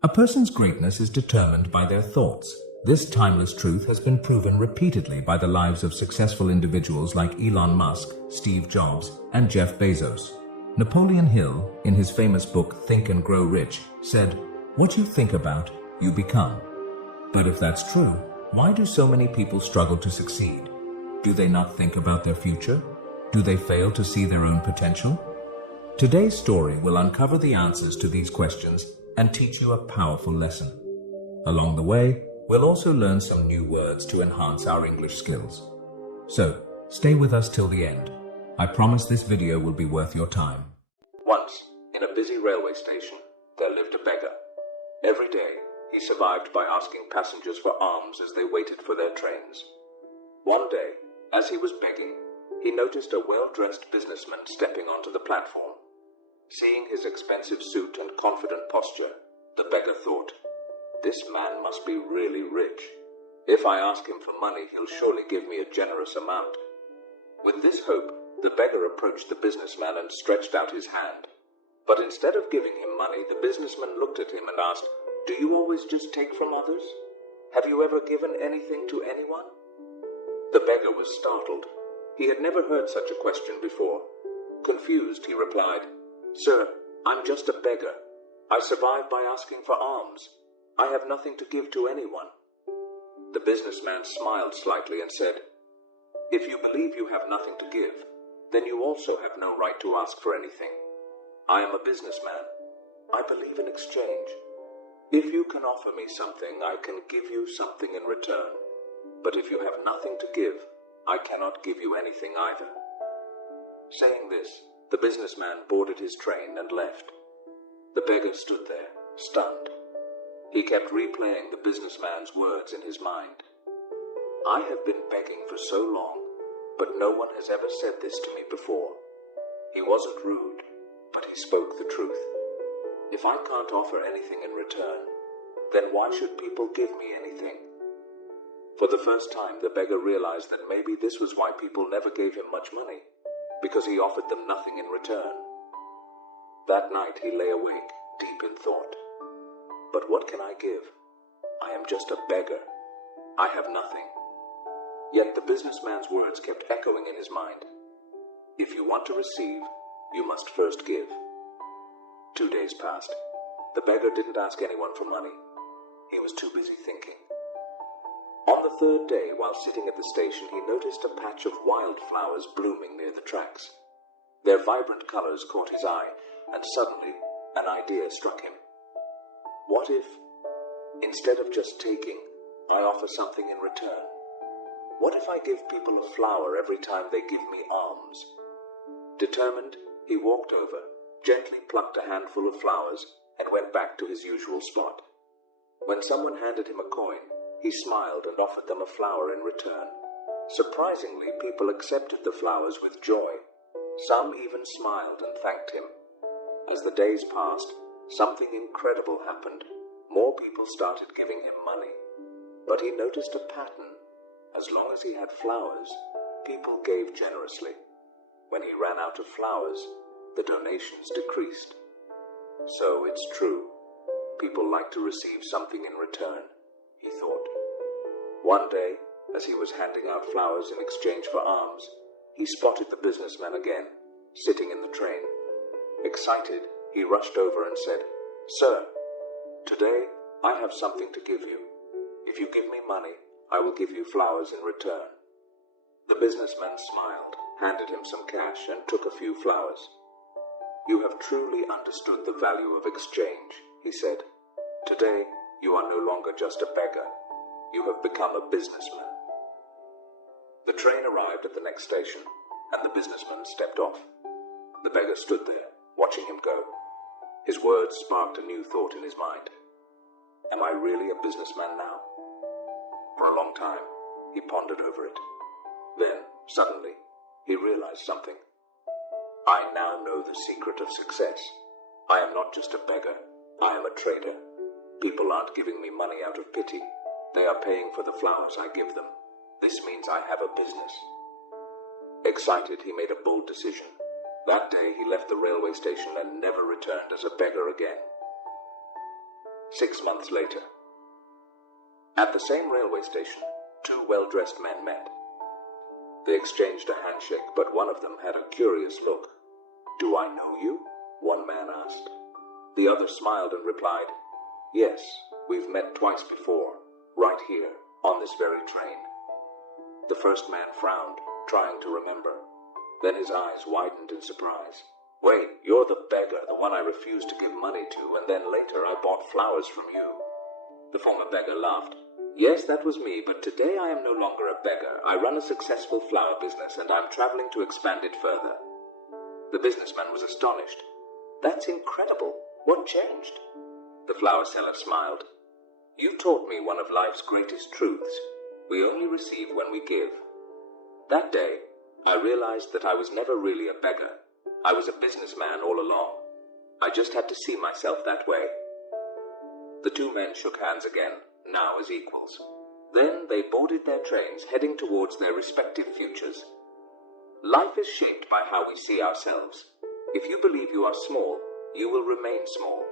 A person's greatness is determined by their thoughts. This timeless truth has been proven repeatedly by the lives of successful individuals like Elon Musk, Steve Jobs, and Jeff Bezos. Napoleon Hill, in his famous book Think and Grow Rich, said, "What you think about, you become." But if that's true, why do so many people struggle to succeed? Do they not think about their future? Do they fail to see their own potential? Today's story will uncover the answers to these questions and teach you a powerful lesson. Along the way, we'll also learn some new words to enhance our English skills. So, stay with us till the end. I promise this video will be worth your time. Once, in a busy railway station, there lived a beggar. Every day, he survived by asking passengers for alms as they waited for their trains. One day, as he was begging, he noticed a well-dressed businessman stepping onto the platform. Seeing his expensive suit and confident posture, the beggar thought, "This man must be really rich. If I ask him for money, he'll surely give me a generous amount." With this hope, the beggar approached the businessman and stretched out his hand. But instead of giving him money, the businessman looked at him and asked, "Do you always just take from others? Have you ever given anything to anyone?" The beggar was startled. He had never heard such a question before. Confused, he replied, "Sir, I'm just a beggar. I survive by asking for alms. I have nothing to give to anyone." The businessman smiled slightly and said, "If you believe you have nothing to give, then you also have no right to ask for anything. I am a businessman. I believe in exchange. If you can offer me something, I can give you something in return. But if you have nothing to give, I cannot give you anything either." Saying this, the businessman boarded his train and left. The beggar stood there, stunned. He kept replaying the businessman's words in his mind. "I have been begging for so long, but no one has ever said this to me before." He wasn't rude, but he spoke the truth. If I can't offer anything in return, then why should people give me anything? For the first time, the beggar realized that maybe this was why people never gave him much money, because he offered them nothing in return. That night he lay awake, deep in thought. But what can I give? I am just a beggar. I have nothing. Yet the businessman's words kept echoing in his mind. If you want to receive, you must first give. 2 days passed. The beggar didn't ask anyone for money. He was too busy thinking. On the third day, while sitting at the station, he noticed a patch of wildflowers blooming near the tracks. Their vibrant colors caught his eye, and suddenly an idea struck him. What if, instead of just taking, I offer something in return? What if I give people a flower every time they give me alms? Determined, he walked over, gently plucked a handful of flowers, and went back to his usual spot. When someone handed him a coin, he smiled and offered them a flower in return. Surprisingly, people accepted the flowers with joy. Some even smiled and thanked him. As the days passed, something incredible happened. More people started giving him money. But he noticed a pattern. As long as he had flowers, people gave generously. When he ran out of flowers, the donations decreased. So it's true. People like to receive something in return, he thought. One day, as he was handing out flowers in exchange for alms, he spotted the businessman again, sitting in the train. Excited, he rushed over and said, "Sir, today I have something to give you. If you give me money, I will give you flowers in return." The businessman smiled, handed him some cash, and took a few flowers. "You have truly understood the value of exchange," he said. "Today, you are no longer just a beggar. You have become a businessman." The train arrived at the next station, and the businessman stepped off. The beggar stood there, watching him go. His words sparked a new thought in his mind. Am I really a businessman now? For a long time, he pondered over it. Then, suddenly, he realized something. I now know the secret of success. I am not just a beggar. I am a trader. People aren't giving me money out of pity. They are paying for the flowers I give them. This means I have a business. Excited, he made a bold decision. That day, he left the railway station and never returned as a beggar again. 6 months later. At the same railway station, two well-dressed men met. They exchanged a handshake, but one of them had a curious look. "Do I know you?" one man asked. The other smiled and replied, "Yes, we've met twice before, right here, on this very train." The first man frowned, trying to remember. Then his eyes widened in surprise. "Wait, you're the beggar, the one I refused to give money to, and then later I bought flowers from you." The former beggar laughed. "Yes, that was me, but today I am no longer a beggar. I run a successful flower business, and I'm traveling to expand it further." The businessman was astonished. "That's incredible. What changed?" The flower seller smiled. "You taught me one of life's greatest truths. We only receive when we give." That day, I realized that I was never really a beggar. I was a businessman all along. I just had to see myself that way. The two men shook hands again, now as equals. Then they boarded their trains, heading towards their respective futures. Life is shaped by how we see ourselves. If you believe you are small, you will remain small.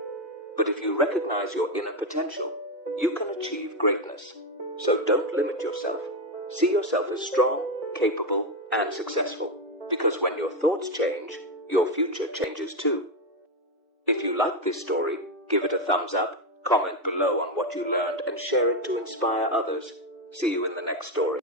But if you recognize your inner potential, you can achieve greatness. So don't limit yourself. See yourself as strong, capable, and successful. Because when your thoughts change, your future changes too. If you like this story, give it a thumbs up, comment below on what you learned, and share it to inspire others. See you in the next story.